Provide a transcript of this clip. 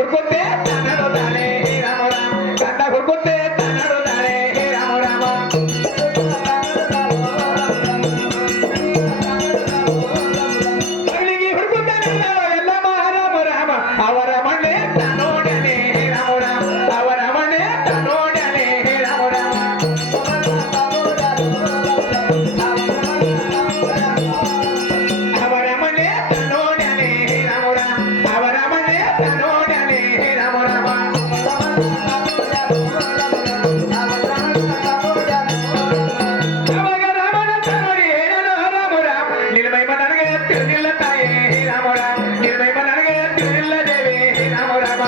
ಹುರ್ಕೊತ್ತೆ ತಾನಾಡೋದಾನೆ ಹೇ ರಾಮ ರಾಮ ಗಂಡ ಹುರ್ಕೊತ್ತೆ ತಾನಾಡೋದಾನೆ ಹೇ ರಾಮ ರಾಮ ಮಗಳಿಗೆ ಹುರ್ಕೊತ್ತಾನೆ ಎಲ್ಲ ರಾಮ ರಾಮ ಅವರ ಮಣ್ಣೆ ತಾನೋಡನೆ ಹೇ ರಾಮ ರಾಮ ಅವರ ಮಣ್ಣೆ ತಾನೋಡನೆ ಹೇ ರಾಮ ರಾಮ ಅವರ ಮಣ್ಣೆ ತಾನೋಡನೆ ಹೇ ರಾಮ ರಾಮ ಅವರ ಮಣ್ಣೆ ತಾನೋಡನೆ ಹೇ ರಾಮ ರಾಮ ಅವಾಗ ರಾಮನ ತಾನೋಡಿ ಹೇಳನು ರಾಮ ರಾಮ ನಿರ್ಮೈಮ ನನಗೆ ತಿಳಿದಿಲ್ಲ ತಾಯೇ ಹೇ ರಾಮ ರಾಮ ನಿರ್ಮೈಮ ನನಗೆ ತಿಳಿದಿಲ್ಲ ದೇವಿ ಹೇ ರಾಮ ರಾಮ